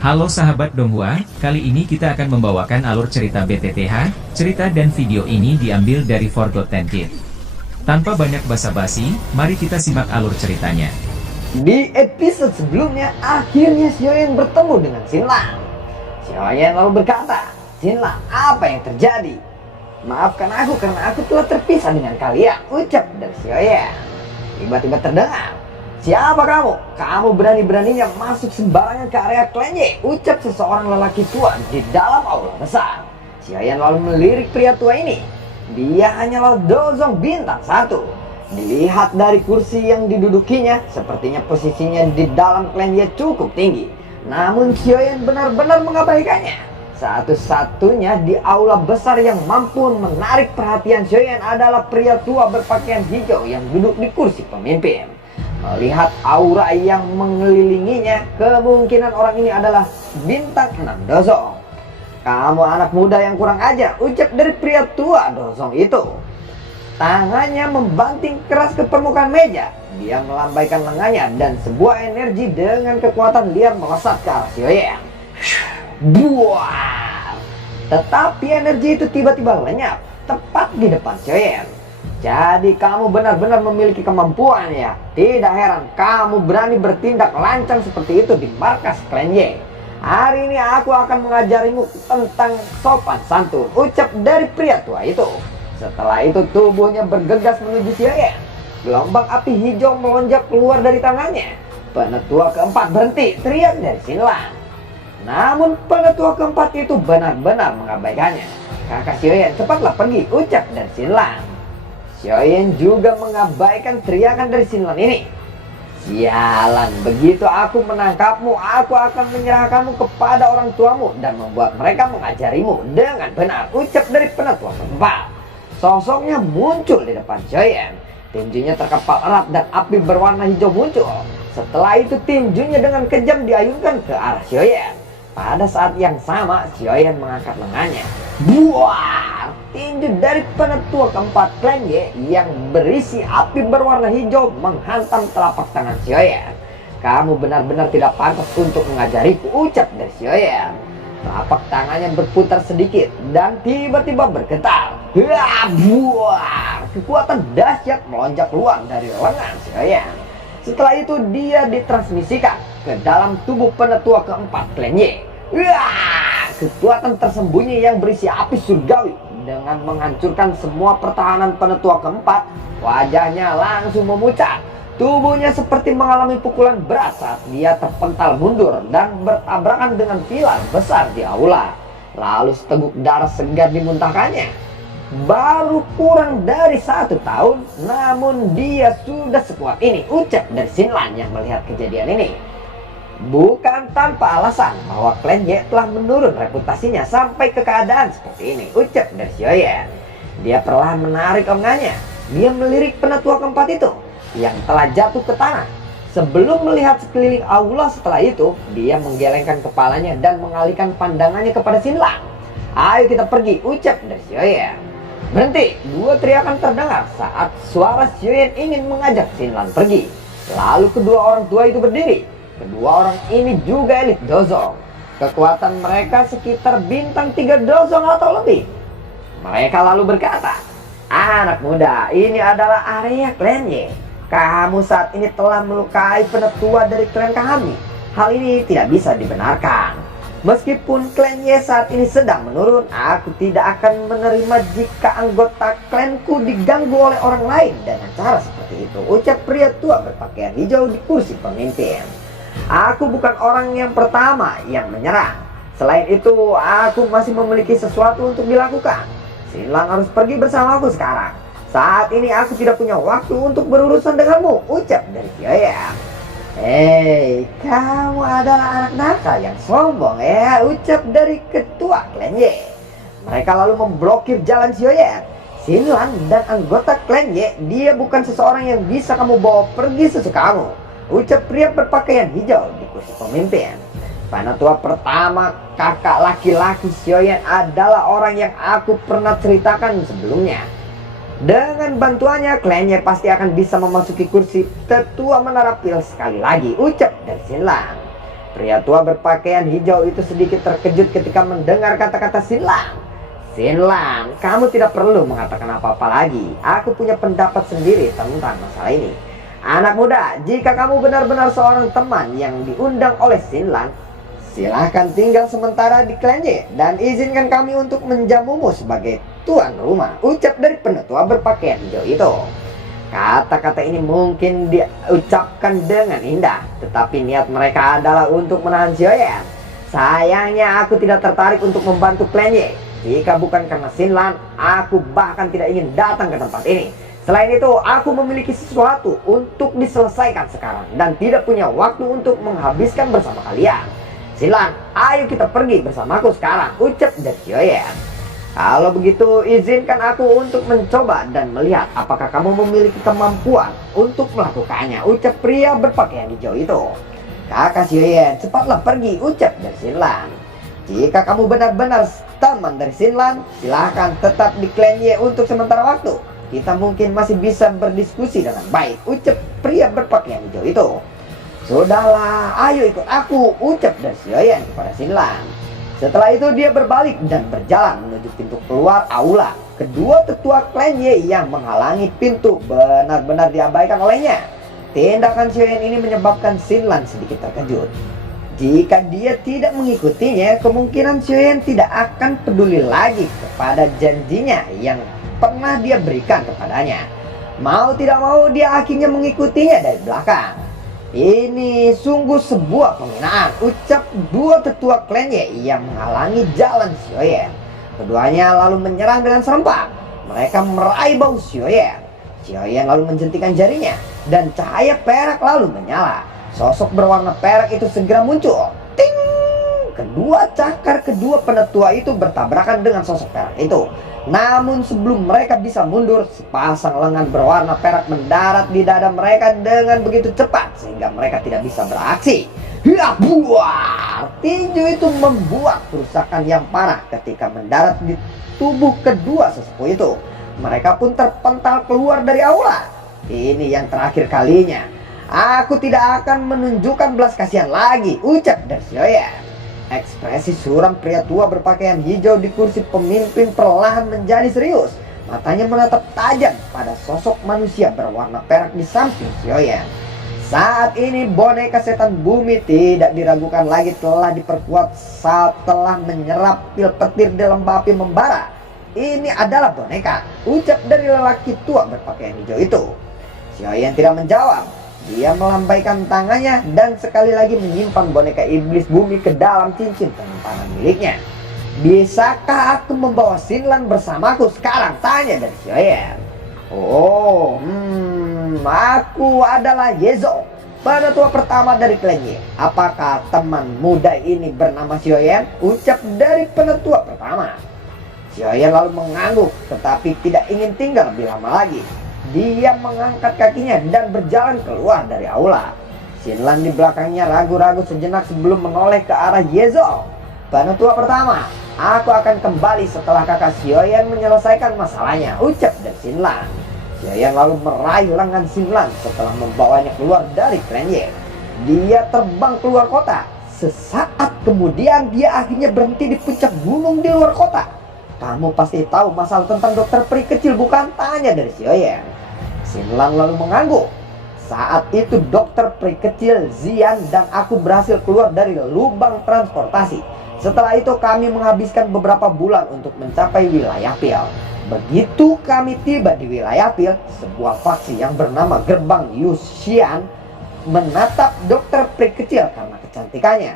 Halo sahabat Donghua, kali ini kita akan membawakan alur cerita BTTH. Cerita dan video ini diambil dari Forgotten Kid. Tanpa banyak basa-basi, mari kita simak alur ceritanya. Di episode sebelumnya, akhirnya Xiaoyan bertemu dengan Xinlang. Xiaoyan lalu berkata, "Xinlang, apa yang terjadi? Maafkan aku karena aku telah terpisah dengan kalian," ucap dari Xiaoyan. Tiba-tiba terdengar, "Siapa kamu? Kamu berani-beraninya masuk sembarangan ke area klan Ye," ucap seseorang lelaki tua di dalam aula besar. Xiaoyan lalu melirik pria tua ini. Dia hanyalah Dozong bintang 1. Dilihat dari kursi yang didudukinya, sepertinya posisinya di dalam klan Ye cukup tinggi. Namun Xiaoyan benar-benar mengabaikannya. Satu-satunya di aula besar yang mampu menarik perhatian Xiaoyan adalah pria tua berpakaian hijau yang duduk di kursi pemimpin. Melihat aura yang mengelilinginya, kemungkinan orang ini adalah bintang 6 Dozong. "Kamu anak muda yang kurang ajar," ucap dari pria tua Dozong itu. Tangannya membanting keras ke permukaan meja. Dia melambaikan lengannya dan sebuah energi dengan kekuatan liar melesat ke arah Xiaoyan. Buar! Tetapi energi itu tiba-tiba lenyap tepat di depan Xiaoyan. "Jadi kamu benar-benar memiliki kemampuan ya? Tidak heran kamu berani bertindak lancang seperti itu di markas klan Ye. Hari ini aku akan mengajarimu tentang sopan santun," ucap dari pria tua itu. Setelah itu tubuhnya bergegas menuju Xiaoyan. Gelombang api hijau melonjak keluar dari tangannya. "Penetua keempat berhenti," teriak dari Xinlang. Namun penetua keempat itu benar-benar mengabaikannya. "Kakak Xiaoyan, cepatlah pergi," ucap dari Xinlang. Xiaoyan juga mengabaikan teriakan dari Xinlang ini. "Sialan, begitu aku menangkapmu, aku akan menyerahkanmu kepada orang tuamu dan membuat mereka mengajarimu dengan benar," ucap dari penetua keempat. Sosoknya muncul di depan Xiaoyan. Tinjunya terkepal erat dan api berwarna hijau muncul. Setelah itu tinjunya dengan kejam diayunkan ke arah Xiaoyan. Pada saat yang sama, Xiaoyan mengangkat lengannya. Buar! Tinju dari penetua keempat klan Ye yang berisi api berwarna hijau menghantam telapak tangan Xiaoyan. "Kamu benar-benar tidak pantas untuk mengajariku," ucap dari Xiaoyan. Telapak tangannya berputar sedikit dan tiba-tiba bergetar. Buar! Kekuatan dahsyat melonjak keluar dari lengan Xiaoyan. Setelah itu dia ditransmisikan ke dalam tubuh penetua keempat klan Ye. Kekuatan tersembunyi yang berisi api surgawi dengan menghancurkan semua pertahanan penetua keempat. Wajahnya langsung memucat. Tubuhnya seperti mengalami pukulan berat saat dia terpental mundur dan bertabrakan dengan pilar besar di aula. Lalu seteguk darah segar dimuntahkannya. "Baru kurang dari 1 tahun, namun dia sudah sekuat ini," ucap dari Xinlang yang melihat kejadian ini. Bukan tanpa alasan bahwa klan Ye telah menurun reputasinya sampai ke keadaan seperti ini, ucap dari Xiaoyan. Dia perlahan menarik lengannya. Dia melirik penetua keempat itu yang telah jatuh ke tanah. Sebelum melihat sekeliling aula, setelah itu dia menggelengkan kepalanya dan mengalihkan pandangannya kepada Xinlang. "Ayo kita pergi," ucap dari Xiaoyan. "Berhenti!" Dua teriakan terdengar saat suara Xiaoyan ingin mengajak Xinlang pergi. Lalu kedua orang tua itu berdiri. Kedua orang ini juga elit Dozong. Kekuatan mereka sekitar bintang 3 Dozong atau lebih. Mereka lalu berkata, "Anak muda, ini adalah area klan Ye. Kamu saat ini telah melukai penetua dari klan kami. Hal ini tidak bisa dibenarkan. Meskipun klan Ye saat ini sedang menurun, aku tidak akan menerima jika anggota klanku diganggu oleh orang lain dengan cara seperti itu," ucap pria tua berpakaian hijau di kursi pemimpin. "Aku bukan orang yang pertama yang menyerang. Selain itu, aku masih memiliki sesuatu untuk dilakukan. Xinlang harus pergi bersamaku sekarang. Saat ini aku tidak punya waktu untuk berurusan denganmu," ucap dari Xiaoyan. "Hei, kamu adalah anak nakal yang sombong ya," ucap dari ketua klan Ye. Mereka lalu memblokir jalan Xiaoyan. "Xinlang dan anggota klan Ye, dia bukan seseorang yang bisa kamu bawa pergi sesukamu," ucap pria berpakaian hijau di kursi pemimpin. Penetua pertama kakak laki-laki Xiaoyan adalah orang yang aku pernah ceritakan sebelumnya. Dengan bantuannya, klannya pasti akan bisa memasuki kursi tetua menara pil sekali lagi, ucap dari Xinlang. Pria tua berpakaian hijau itu sedikit terkejut ketika mendengar kata-kata Xinlan. Xinlan, kamu tidak perlu mengatakan apa-apa lagi. Aku punya pendapat sendiri tentang masalah ini. Anak muda, jika kamu benar-benar seorang teman yang diundang oleh Xinlan, silahkan tinggal sementara di klan Y dan izinkan kami untuk menjamumu sebagai tuan rumah, ucap dari penetua berpakaian hijau itu. Kata-kata ini mungkin diucapkan dengan indah, tetapi niat mereka adalah untuk menahan Xiaoyan. Sayangnya aku tidak tertarik untuk membantu klan Y. Jika bukan karena Xinlan, aku bahkan tidak ingin datang ke tempat ini. Selain itu, aku memiliki sesuatu untuk diselesaikan sekarang dan tidak punya waktu untuk menghabiskan bersama kalian. Xinlan, ayo kita pergi bersamaku sekarang, ucap dari Xiaoyan. Kalau begitu, izinkan aku untuk mencoba dan melihat apakah kamu memiliki kemampuan untuk melakukannya, ucap pria berpakaian hijau itu. Kakak Xiaoyan, cepatlah pergi, ucap dari Xinlan. Jika kamu benar-benar teman dari Xinlan, silahkan tetap di klan Y untuk sementara waktu. Kita mungkin masih bisa berdiskusi dengan baik, ucap pria berpakaian hijau itu. Sudahlah, ayo ikut aku, ucap dari Xiaoyan kepada Xinlan. Setelah itu dia berbalik dan berjalan menuju pintu keluar aula. Kedua tetua klan Y yang menghalangi pintu benar-benar diabaikan olehnya. Tindakan Xiaoyan ini menyebabkan Xinlan sedikit terkejut. Jika dia tidak mengikutinya, kemungkinan Xiaoyan tidak akan peduli lagi kepada janjinya yang pernah dia berikan kepadanya. Mau tidak mau dia akhirnya mengikutinya dari belakang. Ini sungguh sebuah penghinaan, ucap dua tetua klan Y yang menghalangi jalan Xiaoyan. Keduanya lalu menyerang dengan serempak. Mereka meraih bahu Xiaoyan. Xiaoyan lalu menjentikan jarinya dan cahaya perak lalu menyala. Sosok berwarna perak itu segera muncul. Ting! Kedua cakar kedua penetua itu bertabrakan dengan sosok perak itu. Namun sebelum mereka bisa mundur, sepasang lengan berwarna perak mendarat di dada mereka dengan begitu cepat sehingga mereka tidak bisa beraksi. Ya buar! Tinju itu membuat kerusakan yang parah ketika mendarat di tubuh kedua sesepuh itu. Mereka pun terpental keluar dari aula. Ini yang terakhir kalinya. Aku tidak akan menunjukkan belas kasihan lagi, ucap dari Xiaoyan. Ekspresi suram pria tua berpakaian hijau di kursi pemimpin perlahan menjadi serius. Matanya menatap tajam pada sosok manusia berwarna perak di samping Xiaoyan. Saat ini boneka setan bumi tidak diragukan lagi telah diperkuat setelah menyerap pil petir di lembah api membara. Ini adalah boneka, ucap dari lelaki tua berpakaian hijau itu. Xiaoyan tidak menjawab. Dia melambaikan tangannya dan sekali lagi menyimpan boneka iblis bumi ke dalam cincin penyimpanan miliknya. Bisakah aku membawa Xinlan bersamaku sekarang? Tanya dari Xiaoyan. Aku adalah Yezo, penetua pertama dari klan Y. Apakah teman muda ini bernama Xiaoyan? Ucap dari penetua pertama. Xiaoyan lalu mengangguk tetapi tidak ingin tinggal lebih lama lagi. Dia mengangkat kakinya dan berjalan keluar dari aula. Xinlan di belakangnya ragu-ragu sejenak sebelum menoleh ke arah Yezo. Penetua pertama, aku akan kembali setelah kakak Xiaoyan menyelesaikan masalahnya, ucap dari Xinlan. Xiaoyan lalu meraih lengan Xinlan setelah membawanya keluar dari klan Y. Dia terbang keluar kota. Sesaat kemudian dia akhirnya berhenti di puncak gunung di luar kota. Kamu pasti tahu masalah tentang dokter peri kecil bukan? Tanya dari Xiaoyan. Xinlan lalu mengangguk. Saat itu dokter peri kecil Zian dan aku berhasil keluar dari lubang transportasi. Setelah itu kami menghabiskan beberapa bulan untuk mencapai wilayah Pil. Begitu kami tiba di wilayah Pil, sebuah faksi yang bernama Gerbang Yuxian menatap dokter peri kecil karena kecantikannya.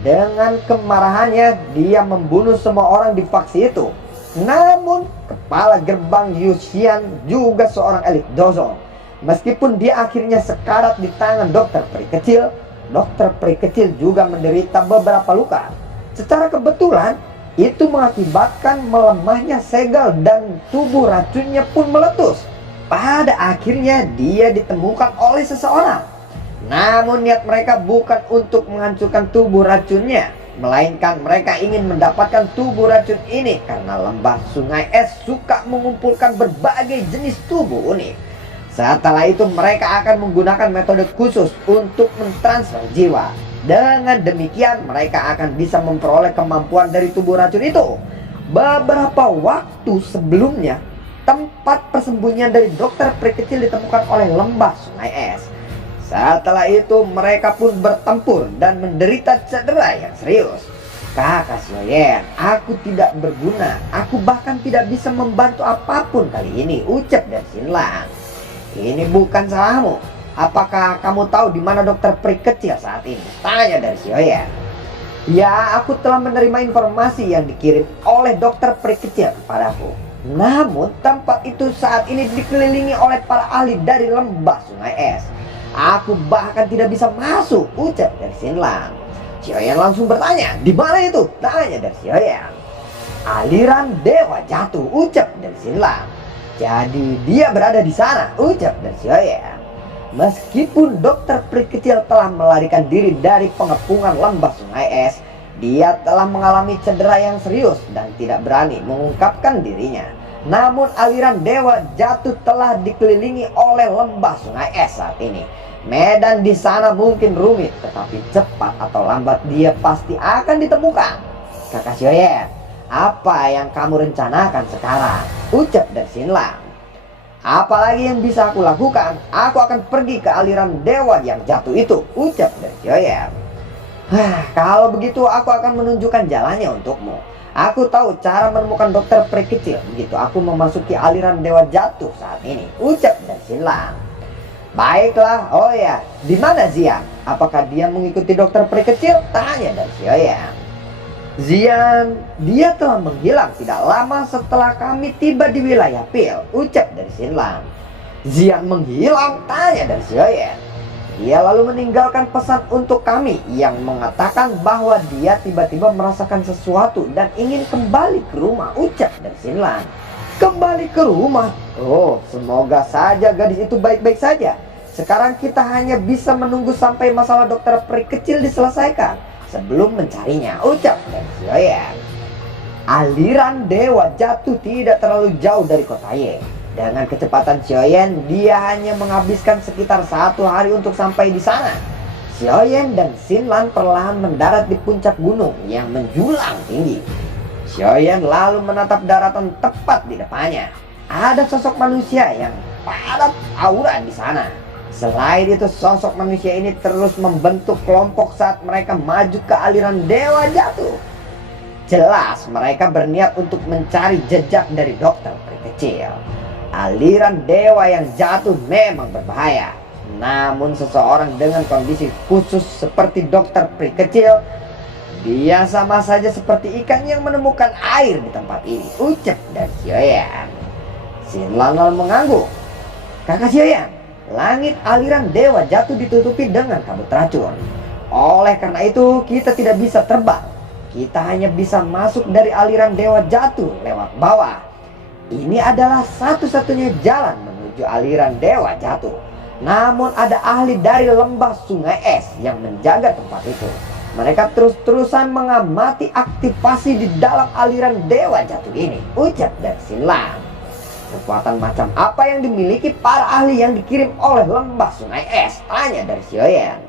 Dengan kemarahannya, dia membunuh semua orang di faksi itu. Namun, kepala gerbang Yuxian juga seorang elit Dozong. Meskipun dia akhirnya sekarat di tangan dokter peri kecil juga menderita beberapa luka. Secara kebetulan, itu mengakibatkan melemahnya segel dan tubuh racunnya pun meletus. Pada akhirnya, dia ditemukan oleh seseorang. Namun niat mereka bukan untuk menghancurkan tubuh racunnya, melainkan mereka ingin mendapatkan tubuh racun ini karena lembah sungai es suka mengumpulkan berbagai jenis tubuh unik. Setelah itu mereka akan menggunakan metode khusus untuk mentransfer jiwa. Dengan demikian mereka akan bisa memperoleh kemampuan dari tubuh racun itu. Beberapa waktu sebelumnya, tempat persembunyian dari dokter peri kecil ditemukan oleh lembah sungai es. Setelah itu mereka pun bertempur dan menderita cedera yang serius. Kakak Sioyen, aku tidak berguna. Aku bahkan tidak bisa membantu apapun kali ini, ucap dari Xinlan. Ini bukan salahmu. Apakah kamu tahu di mana dokter peri kecil saat ini? Tanya dari Sioyen. Ya, aku telah menerima informasi yang dikirim oleh dokter peri kecil kepadaku. Namun tempat itu saat ini dikelilingi oleh para ahli dari lembah sungai es. Aku bahkan tidak bisa masuk, ucap dari Xinlan. Sioyen langsung bertanya, di mana itu? Tanya dari Sioyen. Aliran dewa jatuh, ucap dari Xinlan. Jadi dia berada di sana, ucap dari Sioyen. Meskipun dokter peri kecil telah melarikan diri dari pengepungan lembah sungai es, dia telah mengalami cedera yang serius dan tidak berani mengungkapkan dirinya. Namun aliran dewa jatuh telah dikelilingi oleh lembah sungai es saat ini. Medan di sana mungkin rumit, tetapi cepat atau lambat dia pasti akan ditemukan. Kakak Sioyen, apa yang kamu rencanakan sekarang? Ucap dari Xinlan. Apalagi yang bisa aku lakukan? Aku akan pergi ke aliran dewa yang jatuh itu, ucap dari Sioyen. Kalau begitu aku akan menunjukkan jalannya untukmu. Aku tahu cara menemukan dokter peri kecil. Begitu aku memasuki aliran dewa jatuh saat ini, ucap dari Xinlan. Baiklah, oh ya, di mana Xian? Apakah dia mengikuti dokter peri kecil? Tanya dari Sioyen. Xian, dia telah menghilang tidak lama setelah kami tiba di wilayah Pil, ucap dari Xinlan. Xian menghilang? Tanya dari Sioyen. Dia lalu meninggalkan pesan untuk kami yang mengatakan bahwa dia tiba-tiba merasakan sesuatu dan ingin kembali ke rumah, ucap dari Xinlan. Kembali ke rumah? Oh, semoga saja gadis itu baik-baik saja. Sekarang kita hanya bisa menunggu sampai masalah dokter peri kecil diselesaikan sebelum mencarinya, ucap dari Sioyen. Aliran dewa jatuh tidak terlalu jauh dari kota Ye. Dengan kecepatan Sioyen, dia hanya menghabiskan sekitar 1 hari untuk sampai di sana. Sioyen dan Xinlan perlahan mendarat di puncak gunung yang menjulang tinggi. Sioyen lalu menatap daratan tepat di depannya. Ada sosok manusia yang padat aura di sana. Selain itu, sosok manusia ini terus membentuk kelompok saat mereka maju ke aliran dewa jatuh. Jelas mereka berniat untuk mencari jejak dari dokter peri kecil. Aliran dewa yang jatuh memang berbahaya. Namun seseorang dengan kondisi khusus seperti dokter peri kecil, dia sama saja seperti ikan yang menemukan air di tempat ini, ucap dari Sioyen. Xinlan lalu mengangguk. Kakak Sioyen, langit aliran dewa jatuh ditutupi dengan kabut racun. Oleh karena itu kita tidak bisa terbang. Kita hanya bisa masuk dari aliran dewa jatuh lewat bawah. Ini adalah satu-satunya jalan menuju aliran dewa jatuh. Namun ada ahli dari lembah sungai es yang menjaga tempat itu. Mereka terus-terusan mengamati aktivasi di dalam aliran dewa jatuh ini, ucap dari Xinlan. Kekuatan macam apa yang dimiliki para ahli yang dikirim oleh lembah sungai es? Tanya dari Sioyen.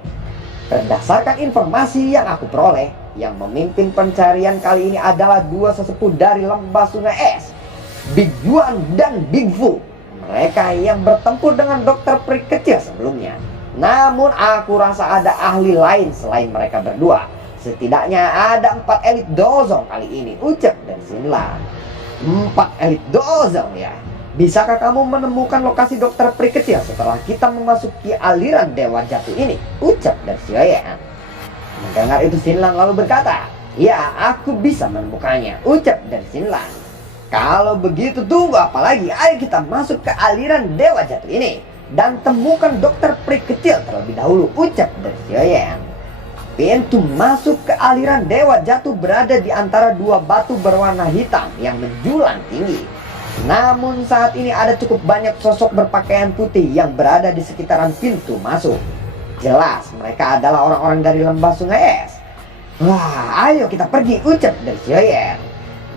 Berdasarkan informasi yang aku peroleh, yang memimpin pencarian kali ini adalah 2 sesepuh dari lembah sungai es, Big Yuan dan Big Fu. Mereka yang bertempur dengan dokter peri kecil sebelumnya. Namun aku rasa ada ahli lain selain mereka berdua. Setidaknya ada 4 elit dozong kali ini, ucap dari Xinlan. 4 elit dozong ya. Bisakah kamu menemukan lokasi dokter peri kecil setelah kita memasuki aliran dewa jatuh ini? Ucap dari Sioyen. Mendengar itu Xinlan lalu berkata, ya, aku bisa menemukannya, ucap dari Xinlan. Kalau begitu tunggu apa lagi? Ayo kita masuk ke aliran dewa jatuh ini dan temukan dokter peri kecil terlebih dahulu, ucap dari Sioyen. Pintu masuk ke aliran dewa jatuh berada di antara 2 batu berwarna hitam yang menjulang tinggi. Namun saat ini ada cukup banyak sosok berpakaian putih yang berada di sekitaran pintu masuk. Jelas mereka adalah orang-orang dari lembah sungai es. Wah, ayo kita pergi, ucap dari Sioyen.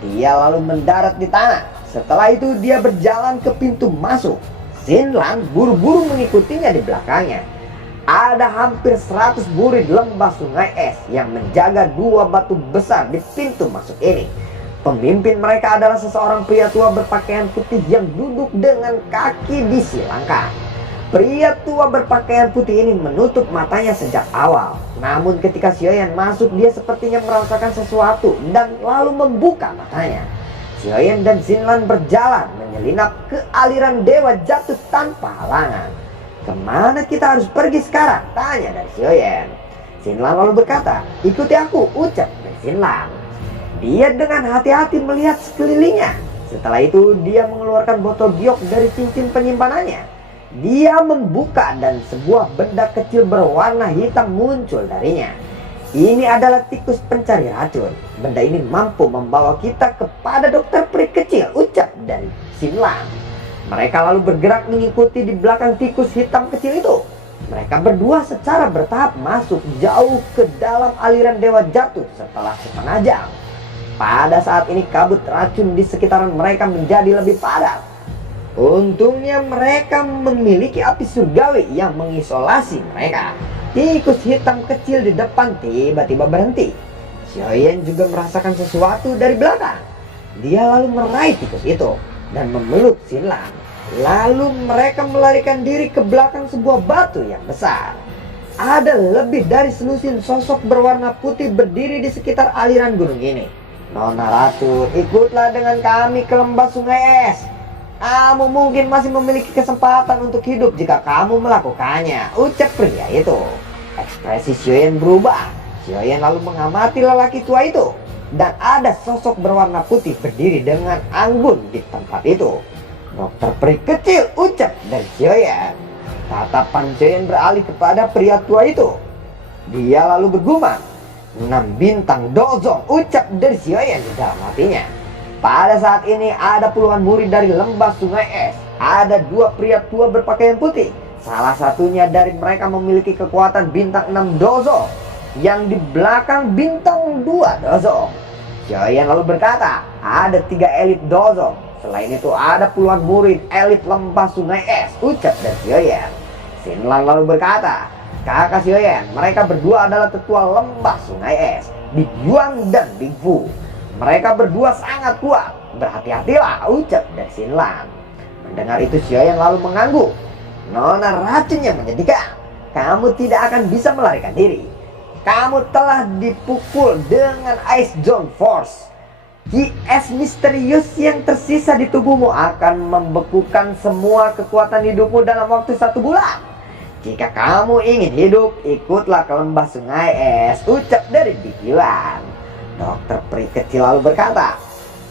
Dia lalu mendarat di tanah. Setelah itu dia berjalan ke pintu masuk. Xinlan buru-buru mengikutinya di belakangnya. Ada hampir 100 murid lembah sungai es yang menjaga dua batu besar di pintu masuk ini. Pemimpin mereka adalah seseorang pria tua berpakaian putih yang duduk dengan kaki disilangkan. Pria tua berpakaian putih ini menutup matanya sejak awal. Namun ketika Xiaoyan masuk, dia sepertinya merasakan sesuatu dan lalu membuka matanya. Xiaoyan dan Xinlan berjalan menyelinap ke aliran dewa jatuh tanpa halangan. "Kemana kita harus pergi sekarang?" tanya dari Xiaoyan. Xinlan lalu berkata, "Ikuti aku," ucap dari Xinlan. Dia dengan hati-hati melihat sekelilingnya. Setelah itu dia mengeluarkan botol giok dari cincin penyimpanannya. Dia membuka dan sebuah benda kecil berwarna hitam muncul darinya. Ini adalah tikus pencari racun. Benda ini mampu membawa kita kepada dokter peri kecil, ucap dari Xinlan. Mereka lalu bergerak mengikuti di belakang tikus hitam kecil itu. Mereka berdua secara bertahap masuk jauh ke dalam aliran dewa jatuh setelah setengah jam. Pada saat ini kabut racun di sekitaran mereka menjadi lebih padat. Untungnya mereka memiliki api surgawi yang mengisolasi mereka. Tikus hitam kecil di depan tiba-tiba berhenti. Xiaoyan juga merasakan sesuatu dari belakang. Dia lalu meraih tikus itu dan memeluk Xinlan. Lalu mereka melarikan diri ke belakang sebuah batu yang besar. Ada lebih dari selusin sosok berwarna putih berdiri di sekitar aliran gunung ini. "Nona Racun, ikutlah dengan kami ke lembah sungai es. Kamu mungkin masih memiliki kesempatan untuk hidup jika kamu melakukannya," ucap pria itu. Ekspresi Xiaoyan berubah. Xiaoyan lalu mengamati lelaki tua itu. Dan ada sosok berwarna putih berdiri dengan anggun di tempat itu. "Dokter peri kecil," ucap dari Xiaoyan. Tatapan Xiaoyan beralih kepada pria tua itu. Dia lalu bergumam, "6 bintang dozong," ucap dari Xiaoyan di dalam hatinya. Pada saat ini ada puluhan murid dari lembah sungai es. Ada dua pria tua berpakaian putih. Salah satunya dari mereka memiliki kekuatan bintang 6 dozong, yang di belakang bintang 2 dozong. Xiaoyan lalu berkata, ada 3 elit dozong. Selain itu ada puluhan murid elit lembah sungai es, ucap dari Xiaoyan. Xinlan lalu berkata, "Kakak Xiaoyan, mereka berdua adalah tetua lembah sungai es, Big Yuan dan Big Fu. Mereka berdua sangat kuat. Berhati-hatilah," ucap dari Xinlan. Mendengar itu Xiaoyan lalu mengangguk. "Nona Racun yang menyedihkan, kamu tidak akan bisa melarikan diri. Kamu telah dipukul dengan Ice Zone Force. Ki es misterius yang tersisa di tubuhmu akan membekukan semua kekuatan hidupmu dalam waktu 1 bulan. Jika kamu ingin hidup, ikutlah ke lembah sungai es," ucap dari Big Yuan. Dokter peri kecil lalu berkata,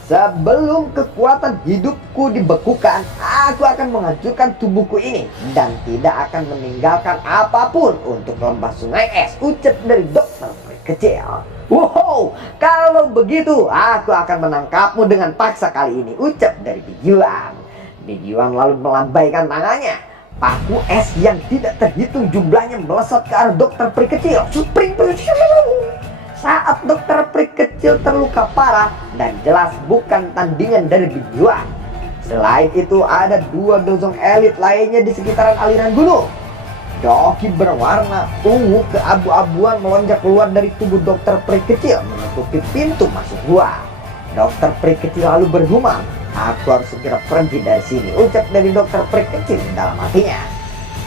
"Sebelum kekuatan hidupku dibekukan, aku akan menghancurkan tubuhku ini dan tidak akan meninggalkan apapun untuk lembah sungai es," ucap dari dokter peri kecil. "Wow, kalau begitu aku akan menangkapmu dengan paksa kali ini," ucap dari Big Yuan. Big Yuan lalu melambaikan tangannya. Paku es yang tidak terhitung jumlahnya melesat ke arah dokter peri kecil. Saat dokter peri kecil terluka parah dan jelas bukan tandingan dari Big Yuan. Selain itu ada 2 dozong elit lainnya di sekitaran aliran gunung. Doki berwarna ungu keabu-abuan melonjak keluar dari tubuh dokter peri kecil menutupi pintu masuk gua. Dokter peri kecil lalu bergumam, "Aku harus segera pergi dari sini," ucap dari dokter peri kecil dalam hatinya.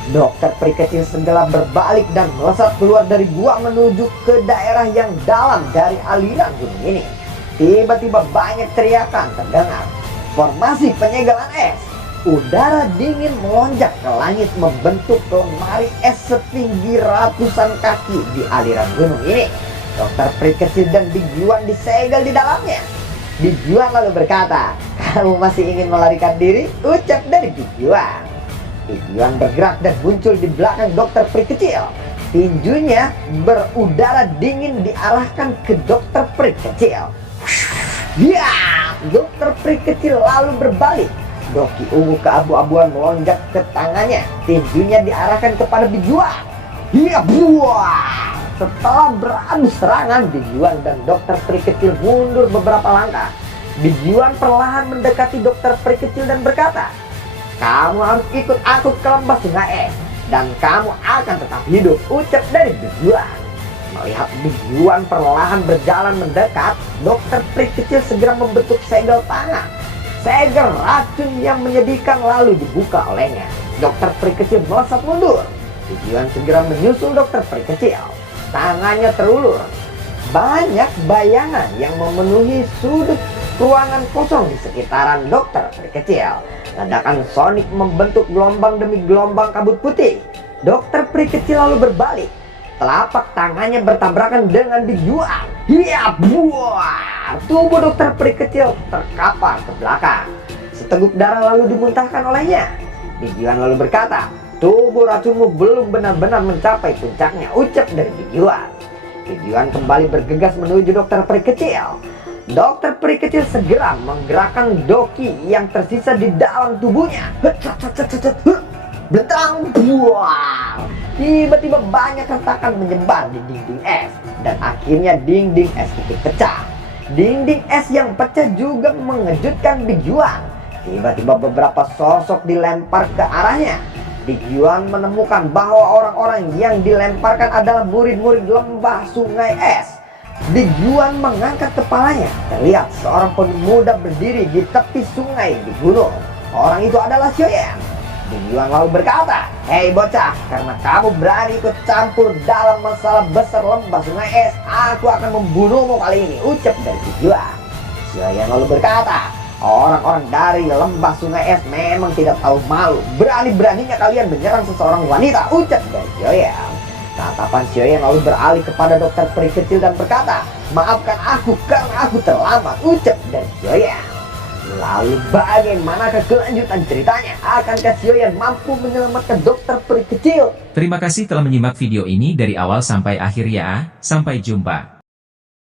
Dokter peri kecil segera berbalik dan melesat keluar dari gua menuju ke daerah yang dalam dari aliran gunung ini. Tiba-tiba banyak teriakan terdengar. Formasi penyegalan es. Udara dingin melonjak ke langit membentuk lemari es setinggi ratusan kaki di aliran gunung ini. Dokter peri kecil dan Big Yuan disegel di dalamnya. Big Yuan lalu berkata, "Kamu masih ingin melarikan diri?" ucap dari Big Yuan. Big Yuan bergerak dan muncul di belakang dokter peri kecil. Tinjunya berudara dingin diarahkan ke dokter peri kecil. Ya, dokter peri kecil lalu berbalik. Doki ungu keabu-abuan melonjak ke tangannya. Tinjunya diarahkan kepada Big Yuan. Ya, buah! Setelah beradu serangan, Big Yuan dan dokter peri kecil mundur beberapa langkah. Big Yuan perlahan mendekati dokter peri kecil dan berkata, "Kamu harus ikut aku ke lembah sungai es. dan kamu akan tetap hidup, ucap dari Bijuan. Melihat Bijuan perlahan berjalan mendekat, dokter peri kecil segera membentuk segel tangan. Segel racun yang menyedihkan lalu dibuka olehnya. Dokter peri kecil melesat mundur. Bijuan segera menyusul dokter peri kecil. Tangannya terulur. Banyak bayangan yang memenuhi sudut ruangan kosong di sekitaran dokter peri kecil. Ledakan sonik membentuk gelombang demi gelombang kabut putih. Dokter peri kecil lalu berbalik. Telapak tangannya bertabrakan dengan Bijuan. Hiap, buah! Tubuh dokter peri kecil terkapar ke belakang. Seteguk darah lalu dimuntahkan olehnya. Bijuan lalu berkata, tubuh racunmu belum benar-benar mencapai puncaknya, ucap dari Bijuan. Bijuan kembali bergegas menuju dokter peri kecil. Dokter peri kecil segera menggerakkan doki yang tersisa di dalam tubuhnya. Bentang, buah! Tiba-tiba banyak retakan menyebar di dinding es, dan akhirnya dinding es itu pecah. Dinding es yang pecah juga mengejutkan Bijuan. Tiba-tiba beberapa sosok dilempar ke arahnya. Bijuan menemukan bahwa orang-orang yang dilemparkan adalah murid-murid lembah sungai es. Bijuan mengangkat kepalanya. Terlihat seorang pemuda berdiri di tepi sungai di gunung. Orang itu adalah Xiaoyan. Bijuan lalu berkata, hei bocah, karena kamu berani ikut campur dalam masalah besar lembah sungai es, aku akan membunuhmu kali ini, ucap dari Bijuan. Xiaoyan lalu berkata, orang-orang dari lembah sungai es memang tidak tahu malu. Berani-beraninya kalian menyerang seseorang wanita, ucap dari Xiaoyan. Tatapan Xiaoyan lalu beralih kepada dokter peri kecil dan berkata, maafkan aku karena aku terlambat, ucap dari Xiaoyan. Lalu bagaimanakah kelanjutan ceritanya? Akankah Xiaoyan mampu menyelamatkan dokter peri kecil? Terima kasih telah menyimak video ini dari awal sampai akhir ya. Sampai jumpa.